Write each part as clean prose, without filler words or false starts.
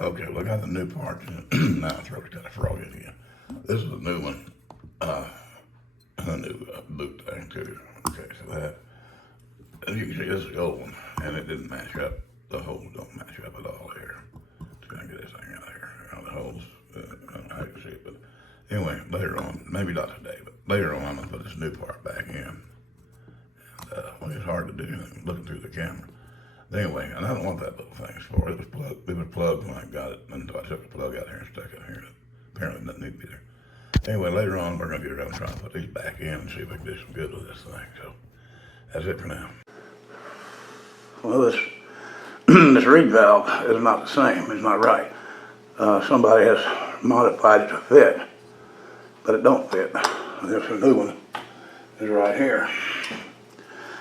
Okay, look at the new parts. Now it's really got a frog in again. This is a new one. A new boot thing too. Okay, so that, as you can see, this is the old one, and it didn't match up. The holes don't match up at all here. So I can get this thing out of here. The holes, I don't know how you see it, but anyway, later on, maybe not today, but later on, I'm gonna put this new part back in. And, well, it's hard to do looking through the camera. Anyway, and I don't want that little thing as far as it was plugged when I got it, until I took the plug out here and stuck it here. Apparently it doesn't need to be there. Anyway, later on we're gonna get around and try and put these back in and see if we can do some good with this thing. So that's it for now. Well, this this reed valve is not the same. It's not right. Somebody has modified it to fit, but it don't fit. This new one is right here.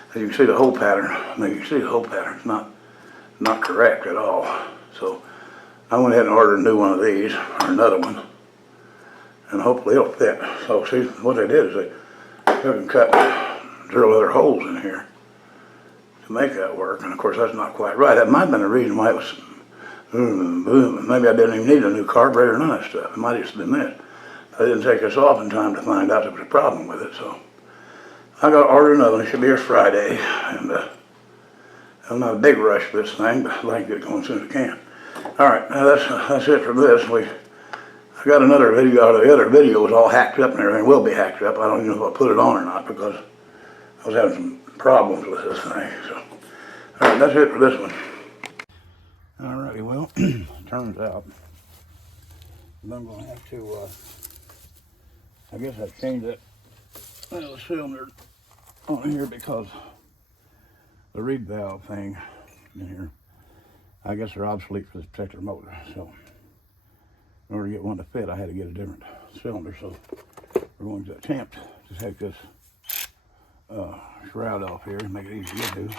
As you can see the hole pattern, it's not correct at all. So I went ahead and ordered a new one of these, or another one, and hopefully it'll fit. So see, what they did is they took and drill other holes in here to make that work, and of course that's not quite right. That might have been the reason why it was, maybe I didn't even need a new carburetor or none of that stuff. It might have just been this. I didn't take this off in time to find out there was a problem with it, so I got to order another one. It should be here Friday, and I'm not a big rush for this thing, but I'd like to get it going as soon as I can. All right, now that's it for this. I got another video. The other video was all hacked up and everything. Will be hacked up. I don't even know if I put it on or not because I was having some problems with this thing. So, all right, that's it for this one. All righty, well, turns out I'm going to have to, I guess I've changed that little cylinder on here because the reed valve thing in here, I guess they're obsolete for this particular motor. So in order to get one to fit, I had to get a different cylinder. So we're going to attempt to take this shroud off here and make it easy to get to.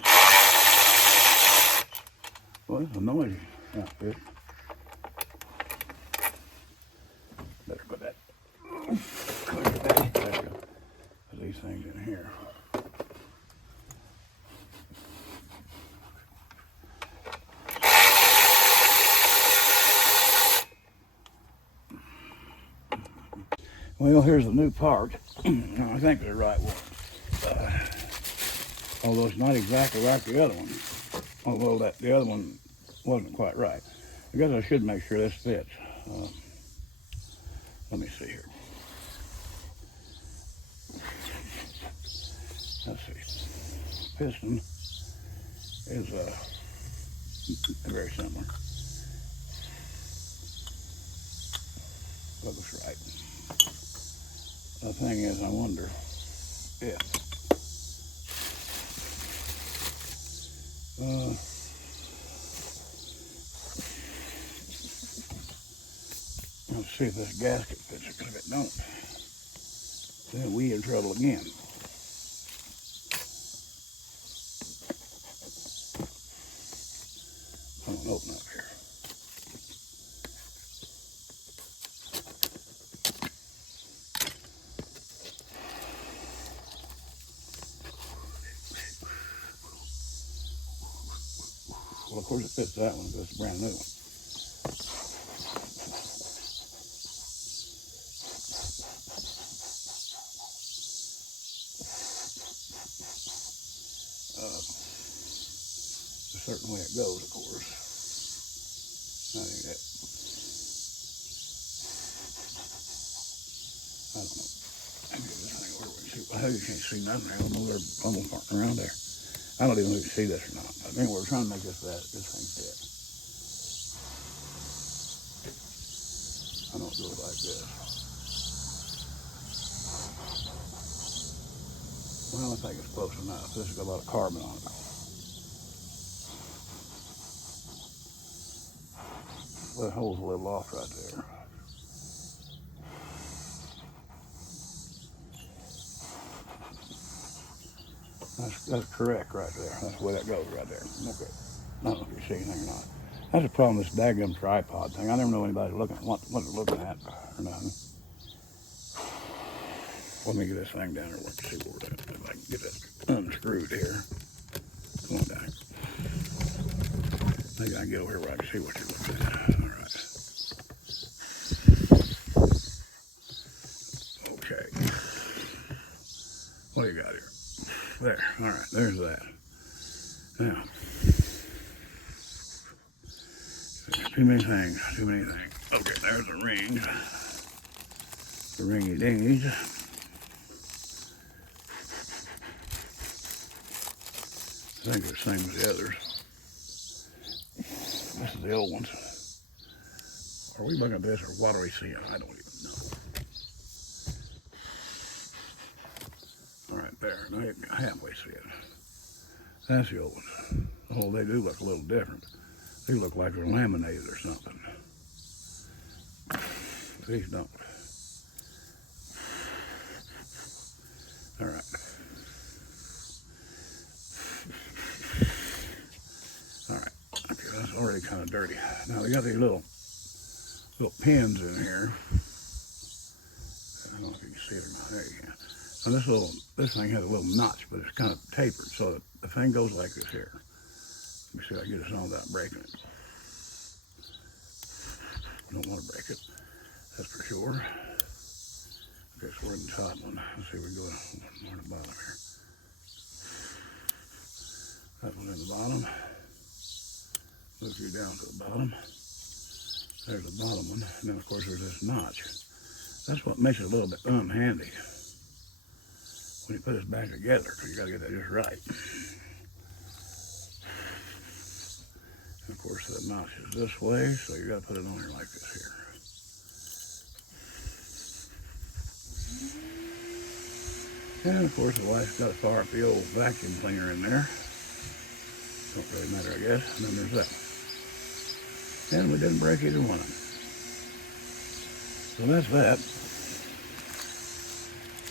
Well, it's a noisy outfit. Better put that clear back. There we go. Put these things in here. Well, here's the new part. I think they're the right one. Although it's not exactly like the other one. Although the other one wasn't quite right. I guess I should make sure this fits. Let me see here. Let's see. Piston is very similar. Looks right. The thing is, I wonder if let's see if this gasket fits it, because if it don't, then we in trouble again. I'm gonna open up here. Well, of course it fits that one, because it's a brand new one. A certain way it goes, of course. I think that. I don't know. Let me get this thing over and see. I know you can't see nothing. I don't know they're almost farting around there. I don't even know if you see this or not. I think we're trying to make this thing fit. I know it goes like this. Well, I think it's close enough. This has got a lot of carbon on it. The hole's a little off right there. That's correct right there. That's the way that goes right there. Okay. I don't know if you see anything or not. That's the problem with this daggum tripod thing. I never know anybody looking what they're looking at or nothing. Let me get this thing down here and see where we're at. If I can get it unscrewed here. Come on down here. Maybe I can get over here where I can see what you're looking at. All right. What do you got here? There. All right, there's that. Now, too many things. Okay, there's the ring. The ringy dingies. I think they're the same as the others. This is the old ones. Are we looking at this, or what are we seeing? I don't even know. All right, there. Now you can halfway see it. That's the old ones. Oh, they do look a little different. They look like they're laminated or something. These don't. All right. All right. Okay, that's already kind of dirty. Now they got these little pins in here. I don't know if you can see it or not. There you can. Now this thing has a little notch, but it's kind of tapered, so that the thing goes like this here. Let me see if I can get this on without breaking it. You don't want to break it, that's for sure. Okay, so we're in the top one. Let's see if we can go more to the bottom here. That one in the bottom. Move you down to the bottom. There's the bottom one. And then, of course, there's this notch. That's what makes it a little bit unhandy when you put this back together, because you got to get that just right. And, of course, the notch is this way, so you got to put it on here like this here. And, of course, the wife's got to fire up the old vacuum cleaner in there. Don't really matter, I guess. And then there's that one. And we didn't break either one of them. So that's that.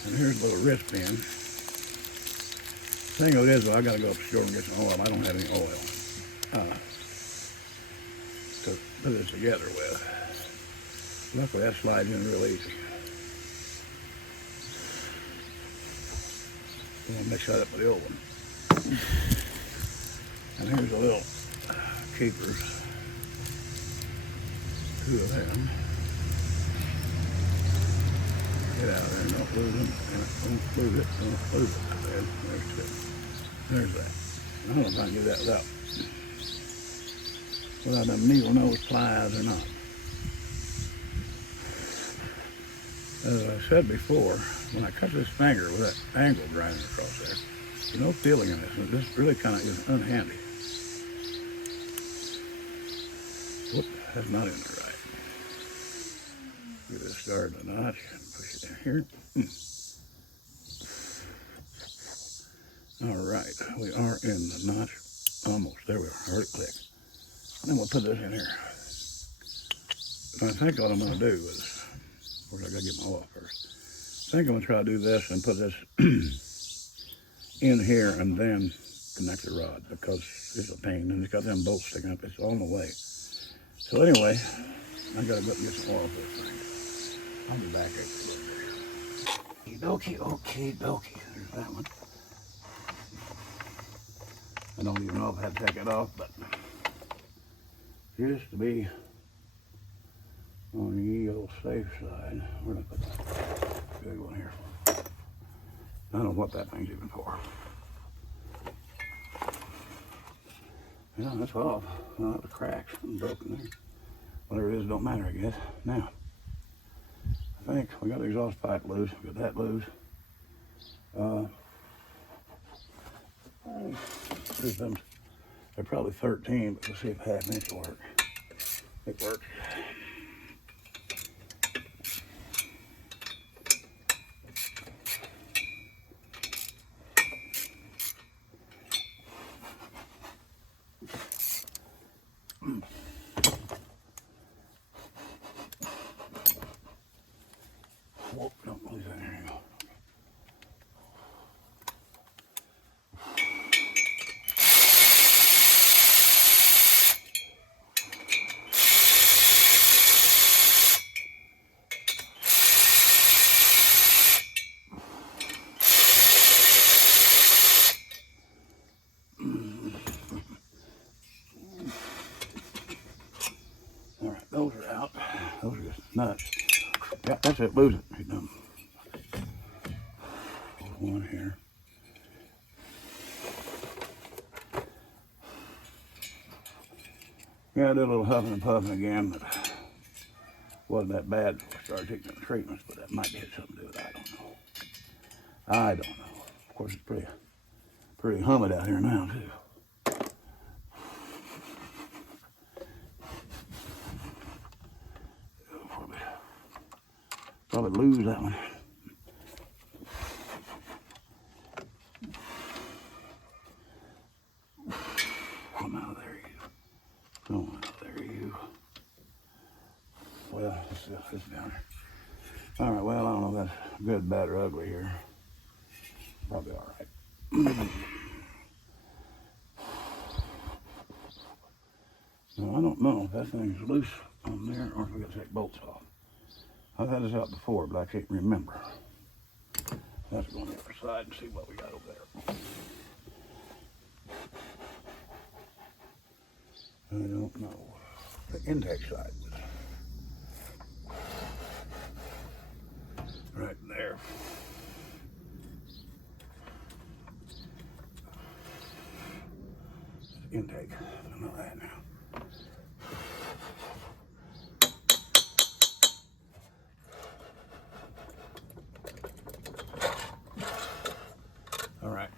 And here's a little wrist pin. Thing of it is, though, I got to go up to the store and get some oil. I don't have any oil to put this together with. Luckily, that slides in real easy. I'm going to mix that up with the old one. And here's a little keepers. Two of them. Get out of there and don't lose them. Don't lose it. There's two. There's that. I don't know if I can do that without them needle nose pliers or not. As I said before, when I cut this finger with that angle grinding across there, there's no feeling in this. This really kind of is unhandy. Whoop, that's not in there right. Get this started a notch and push it in here. All right, we are in the notch. Almost, there we are, already clicked. Then we'll put this in here. And I think what I'm gonna do is, of course I gotta get my oil first. I think I'm gonna try to do this and put this in here and then connect the rod, because it's a pain and it's got them bolts sticking up. It's all in the way. So anyway, I gotta go get some oil for this thing. I'll be back at you. Okay, dokie. There's that one. I don't even know if I have to take it off, but just to be on the old safe side, we're gonna put that big one here. I don't know what that thing's even for. Yeah, that's off. Well, the cracks and broken there. Whatever it is, don't matter, I guess. Now, I think we got the exhaust pipe loose. We got that loose. They're probably 13, but we'll see if half an inch will work. It works. Whoa, don't lose that. There you go. All right, those are out. Those are just nuts. Yeah, that's it. Lose it. You're done. One here. Yeah, I did a little huffing and puffing again, but wasn't that bad before I started taking the treatments, but that might have something to do with it. I don't know. I don't know. Of course, it's pretty humid out here now, too. Probably lose that one. Come out of there, you. Come out of there, you. Well, it's down there. All right, well, I don't know if that's good, bad, or ugly here. Probably all right. Now, I don't know if that thing's loose on there or if we got to take bolts off. I've had this out before, but I can't remember. Let's go on the other side and see what we got over there. I don't know. The intake side was right there. Intake. I know that now. All right.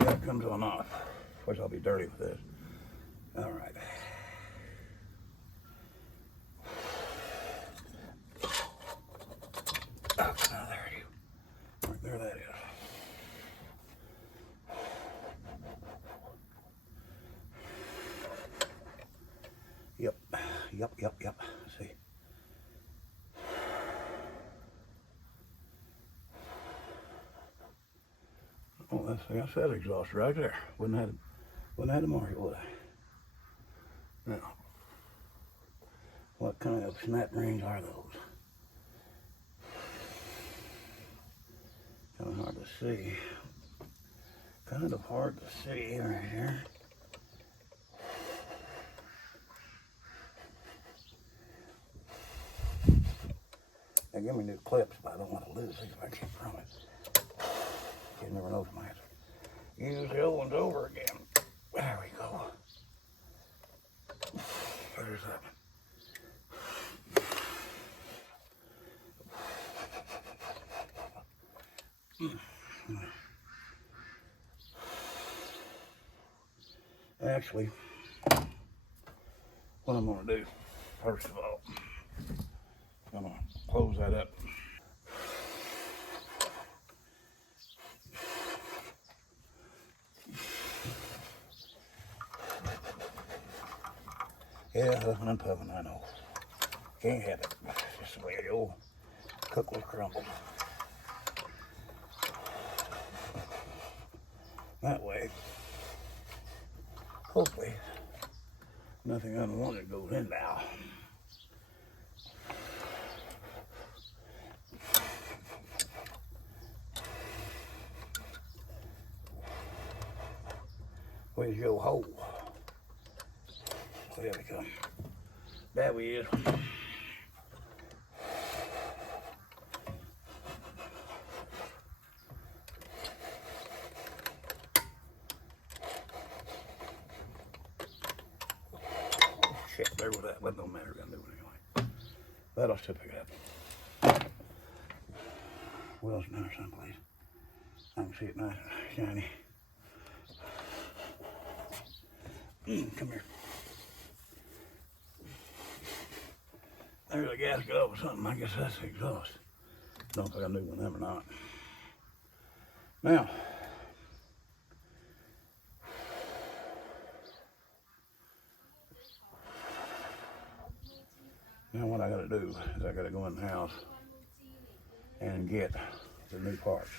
That comes on off. Of course, I'll be dirty with this. All right. Oh, now there you. Right there, that is. Yep. See. Oh, that's that exhaust right there. Wouldn't have to mark it, would I? Now, what kind of snap rings are those? Kind of hard to see. Kind of hard to see right here. They give me new clips, but I don't want to lose these if I keep from it. You never know if I might have to use the old ones over again. There we go. There's that. Actually, what I'm going to do, first of all, I'm going to close that up. Yeah, huffing and puffing, I know. Can't have it. It's just the way the old cook will crumble. That way, hopefully, nothing unwanted goes in now. Where's your hole? Oh, there we go. There we is. Shit, there was that. But no matter, gonna do it anyway. That'll still pick it up. Wheels in there someplace. I can see it nice and shiny. Come here. There's a gasket over something. I guess that's the exhaust. Don't know if I got a new one of them or not. Now, what I gotta do is I gotta go in the house and get the new parts.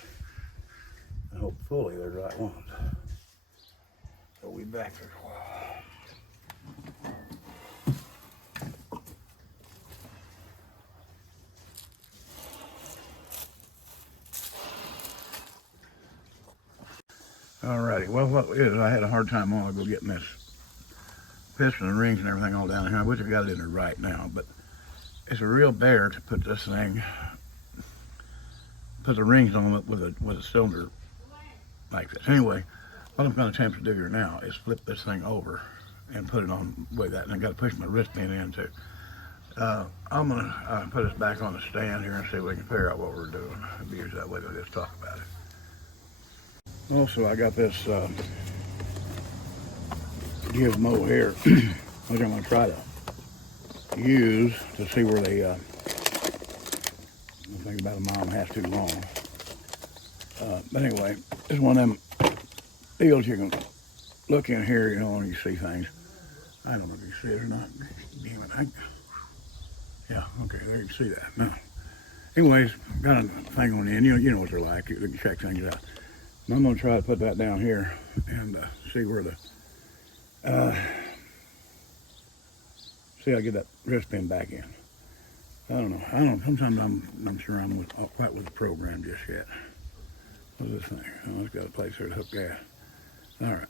And hopefully they're the right ones. So we'll be back for a while. Alrighty, well what it is, I had a hard time a while ago getting this piston and rings and everything all down here. I wish I got it in there right now, but it's a real bear to put this thing, put the rings on it with a cylinder like this. Anyway, what I'm going to attempt to do here now is flip this thing over and put it on with that. And I got to push my wristband in too. I'm gonna put us back on the stand here and see if we can figure out what we're doing. It'll be easier that way. We'll just talk about it. Also, I got this gizmo here, which I'm gonna try to use to see where they. I think about a mile and a half too long. But anyway, it's one of them deals you can look in here, you know, and you see things. I don't know if you see it or not. Damn it. Yeah, okay, there you can see that. Now, anyways, got a thing on the end. You know what they're like. You can check things out. And I'm going to try to put that down here and see where the... see, I get that wristband back in. I don't know. Sometimes I'm sure I'm quite with the program just yet. What's this thing? Oh, it's got a place there to hook gas. All right.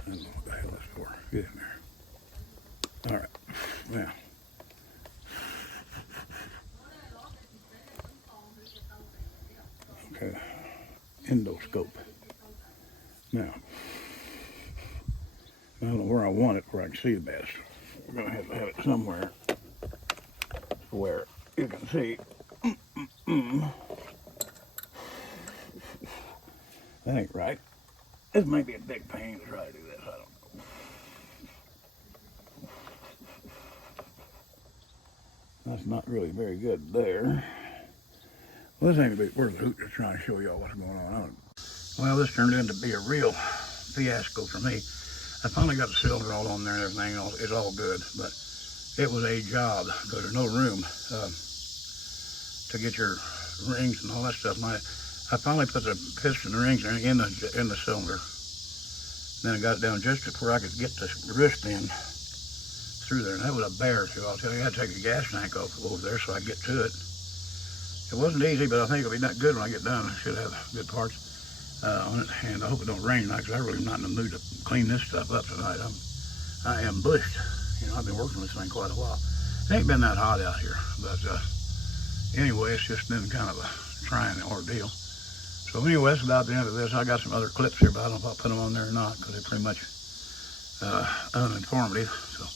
I don't know what the hell that's for. Get in there. All right. Now. Okay. Endoscope. Now. I don't know where I want it, where I can see the best. We're going to have it somewhere where you can see. That ain't right. This might be a big pain to try to do this. I don't know. That's not really very good there. Well, this ain't worth a hoot to try to show y'all what's going on. Well, this turned into be a real fiasco for me. I finally got the cylinder all on there and everything. It's all good, but it was a job because there's no room to get your rings and all that stuff. I finally put the piston rings in the cylinder. Then I got it down just to where I could get the wristband through there, and that was a bear too. I'll tell you, I had to take the gas tank off over there so I could get to it. It wasn't easy, but I think it'll be that good when I get done. I should have good parts on it, and I hope it don't rain tonight because I really am not in the mood to clean this stuff up tonight. I am bushed. You know, I've been working on this thing quite a while. It ain't been that hot out here, but anyway, it's just been kind of a trying ordeal. So anyway, that's about the end of this. I got some other clips here, but I don't know if I'll put them on there or not because they're pretty much uninformative. So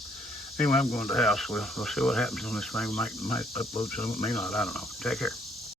anyway, I'm going to the house. We'll see what happens on this thing. We might upload some, may not. I don't know. Take care.